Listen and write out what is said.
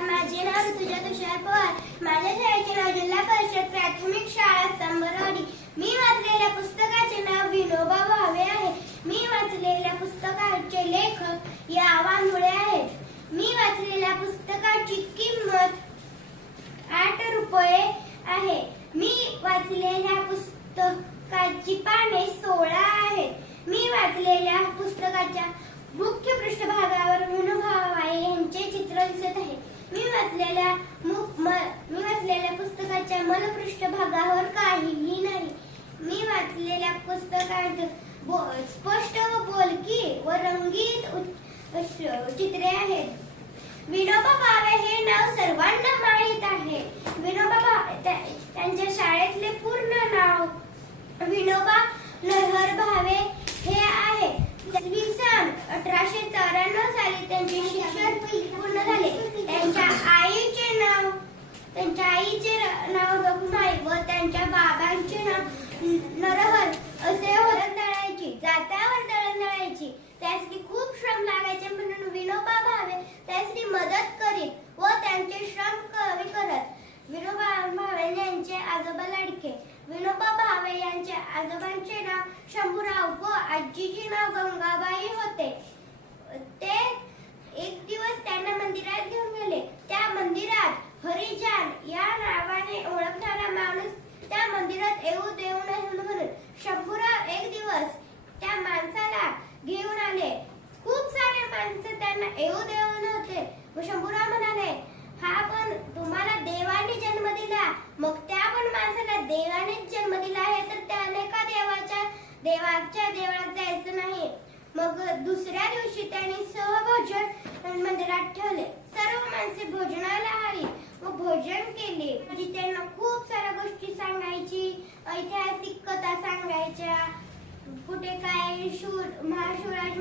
माझे नाव ऋतुजा तुषार पवार माझ्या शाळेचे नाव जिल्हा परिषद प्राथमिक शाळा संबरवाडी मी वाचलेल्या पुस्तकाचे नाव विनोबा भावे आहे. मी वाचलेल्या पुस्तकाचे लेखक या आव्हामुळे आहेत. मी वाचलेल्या पुस्तकाची किंमत आठ रुपये आहे. मी वाचलेल्या पुस्तकाची पाने सोळा आहेत. मी वाचलेल्या पुस्तकाच्या मुख्य पृष्ठभागावर विनोबा भावे यांच्या चित्र दिसत आहे मी वाचलेल्या मु- म- मी वाचलेल्या पुस्तकाच्या मनपृष्ठभागावर काहीही नाही. मी वाचलेल्या पुस्तकात बो- स्पष्ट व बोलकी व रंगीत चित्रे आहेत. विनोबा भावे हे नाव सर्वांना माहीत आहे. विनोबा भावे त्यांच्या शाळेतले पूर्ण नाव विनोबा लहर भावे हे आहे. सन अठराशे चौऱ्याण्णव साली त्यांचे शिक्षण पूर्ण झाले. त्यांच्या आईचे नाव त्यांच्या आईचे नाव रखुमाई व त्यांच्या बाबांचे नाव नरहर असे होतं दळायची जात्यावर दळण दळायची त्यासाठी खूप श्रम लागायचे म्हणून विनोबा भावे त्यासाठी मदत करीत व त्यांचे श्रम कमी करत. विनोबा भावे यांचे आजोबा लाडके. विनोबा भावे यांच्या आजोबांचे नाव शंभूराव व आजीचे नाव गंगाबाई होते. ते एक दिवस त्यांना मंदिरात घेऊन गेले त्या मंदिरात हरिजान या नावाने ओळखणारा माणूस त्या मंदिरात येऊ देऊ नये म्हणून शंभूराव एक दिवस त्या माणसाला घेऊन आले. खूप सारे माणसं त्यांना येऊ देऊ नव्हते. व शंभूराव म्हणाले हा पण तुम्हाला देवाने जन्म दिला. मग त्या पण माणसाला देवानेच जन्म दिला आहे तर त्याने का देवाच्या देवाच्या देवळात जायचं नाही. मग दुसऱ्या दिवशी त्यांनी सर्व भोजन मंदिरात ठेवले. सर्व माणसे भोजनाला आली. व भोजन केले. म्हणजे त्यांना खूप त्यांची ऐतिहासिक कथा सांगायच्या. कुठे काय शूर महाशूराचे